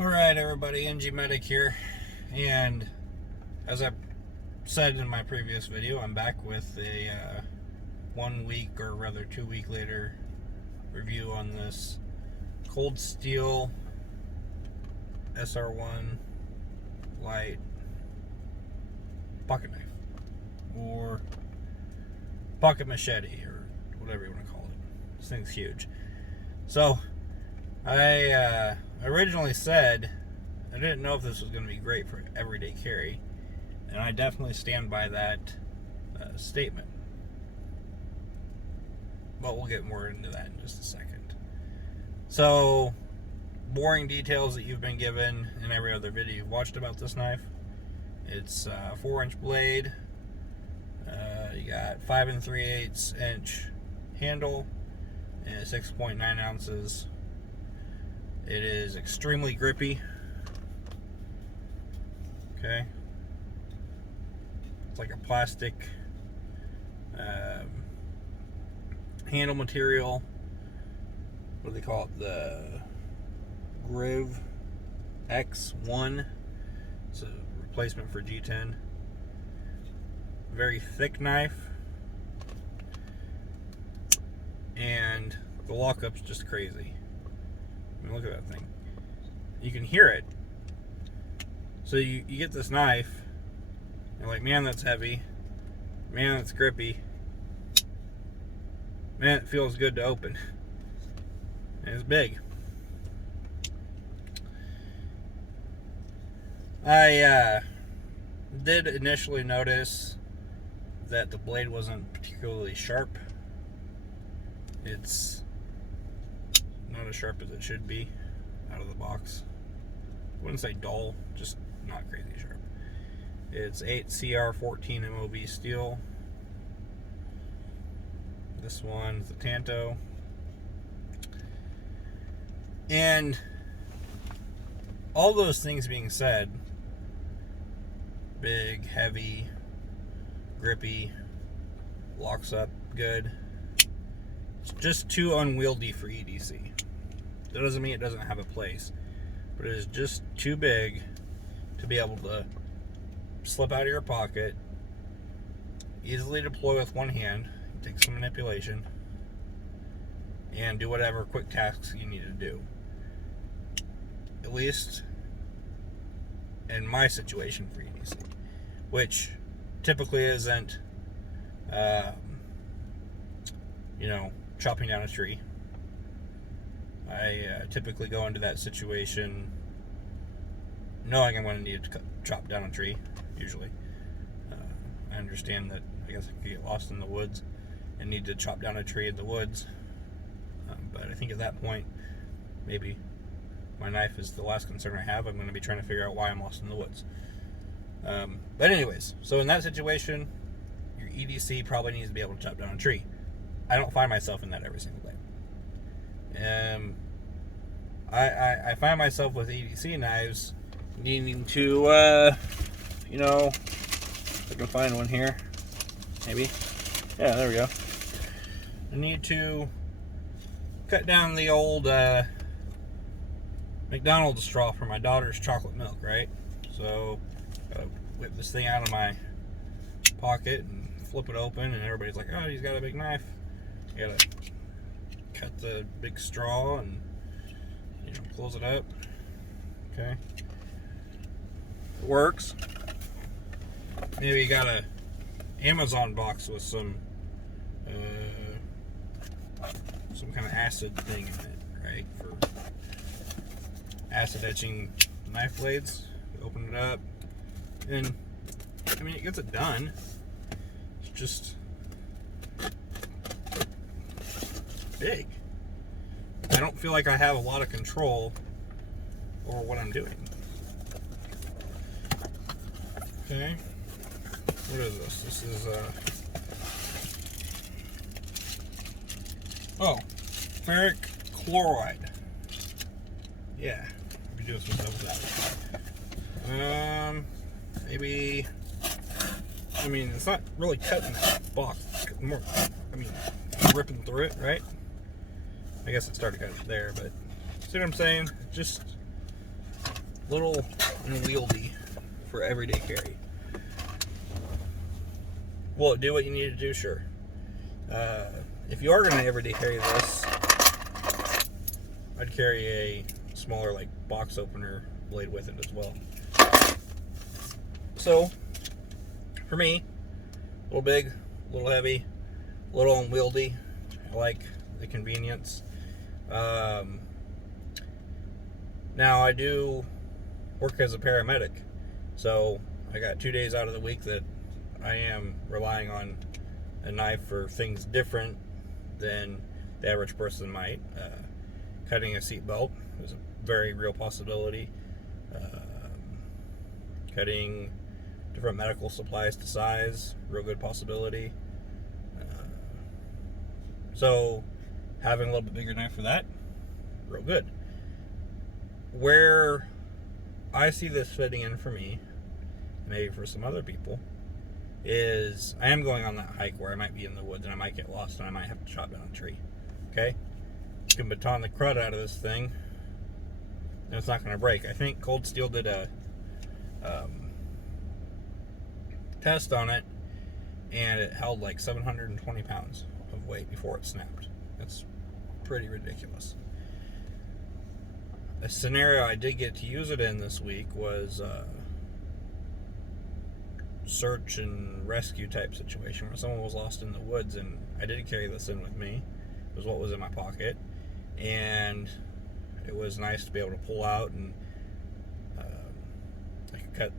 Alright everybody, Medic here, and as I said in my previous video, I'm back with a 1 week, or rather 2 week later, review on this Cold Steel SR1 Lite pocket knife, or pocket machete, or whatever you want to call it. This thing's huge. So, I originally said I didn't know if this was going to be great for everyday carry, and I definitely stand by that statement. But we'll get more into that in just a second. So, boring details that you've been given in every other video you've watched about this knife. It's a 4-inch blade. You got 5 3/8 inch handle and 6.9 ounces. It is extremely grippy. Okay. It's like a plastic handle material. What do they call it? The Griv X1. It's a replacement for G10. Very thick knife. And the lockup's just crazy. I mean, look at that thing. You can hear it. So you get this knife, and you're like, man, that's heavy. Man, that's grippy. Man, it feels good to open. And it's big. I did initially notice that the blade wasn't particularly sharp. It's not as sharp as it should be out of the box. I wouldn't say dull, just not crazy sharp. It's 8CR14 MOV steel. This one's the Tanto. And all those things being said, big, heavy, grippy, locks up good. It's just too unwieldy for EDC. That doesn't mean it doesn't have a place, but it is just too big to be able to slip out of your pocket, easily deploy with one hand, take some manipulation, and do whatever quick tasks you need to do. At least in my situation for EDC, which typically isn't, chopping down a tree. I typically go into that situation knowing I'm going to need to chop down a tree, usually. I understand that I guess I could get lost in the woods and need to chop down a tree in the woods. But I think at that point, maybe my knife is the last concern I have. I'm going to be trying to figure out why I'm lost in the woods. But anyways, so in that situation, your EDC probably needs to be able to chop down a tree. I don't find myself in that every single day. I find myself with EDC knives needing to, if I can find one here, maybe. Yeah, there we go. I need to cut down the old McDonald's straw for my daughter's chocolate milk, right? So, gotta whip this thing out of my pocket and flip it open, and everybody's like, oh, he's got a big knife. You gotta cut the big straw and close it up. Okay, it works. Maybe you got a Amazon box with some kind of acid thing in it, right? For acid etching knife blades. Open it up, and I mean, it gets it done. It's just big. I don't feel like I have a lot of control over what I'm doing. Okay. What is this? This is ferric chloride. Yeah, we do some stuff with that. Maybe. I mean, it's not really cutting that box. It's more, ripping through it, right? I guess it started cutting there, but see what I'm saying? Just little unwieldy for everyday carry. Will it do what you need to do? Sure. If you are going to everyday carry this, I'd carry a smaller, like, box opener blade with it as well. So, for me, a little big, a little heavy, a little unwieldy. I like the convenience. Now, I do work as a paramedic, so I got 2 days out of the week that I am relying on a knife for things different than the average person might. Cutting a seat belt is a very real possibility. Cutting different medical supplies to size, real good possibility. So having a little bit bigger knife for that, real good. Where I see this fitting in for me, maybe for some other people, is I am going on that hike where I might be in the woods and I might get lost and I might have to chop down a tree. Okay? You can baton the crud out of this thing and it's not going to break. I think Cold Steel did a test on it and it held like 720 pounds of weight before it snapped. That's pretty ridiculous. A scenario I did get to use it in this week was search and rescue type situation where someone was lost in the woods, and I did carry this in with me. It was what was in my pocket, and it was nice to be able to pull out, and I could cut,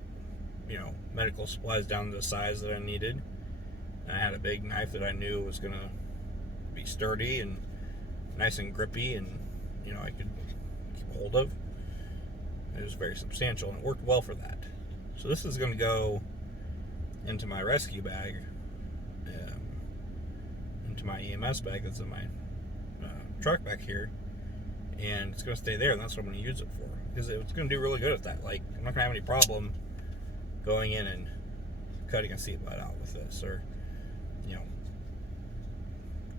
medical supplies down to the size that I needed. And I had a big knife that I knew was going to be sturdy and nice and grippy, and I could keep hold of. It was very substantial, and it worked well for that. So this is going to go into my rescue bag, into my EMS bag that's in my truck back here, and it's going to stay there, and that's what I'm going to use it for, because it's going to do really good at that. Like, I'm not going to have any problem going in and cutting a seat belt out with this, or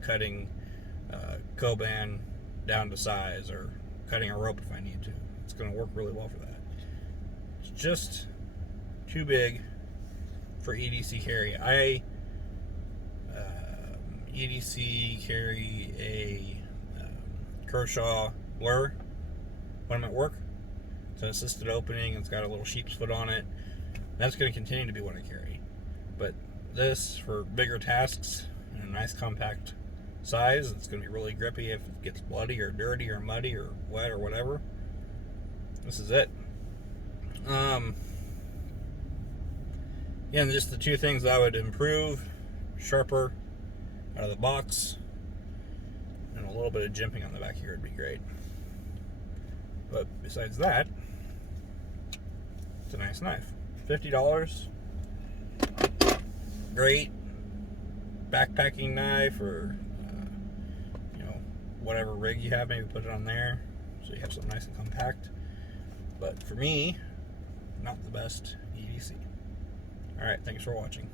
cutting Coban down to size, or cutting a rope if I need to. It's going to work really well for that. It's just too big for EDC carry. I EDC carry a Kershaw Blur when I'm at work. It's an assisted opening. It's got a little sheep's foot on it. That's going to continue to be what I carry. But this, for bigger tasks in a nice compact size, it's going to be really grippy if it gets bloody or dirty or muddy or wet or whatever. This is it. And just the two things I would improve: sharper out of the box, and a little bit of jimping on the back here would be great. But besides that, it's a nice knife. $50. Great backpacking knife, or whatever rig you have, maybe put it on there so you have something nice and compact. But for me, not the best EDC. Alright, thanks for watching.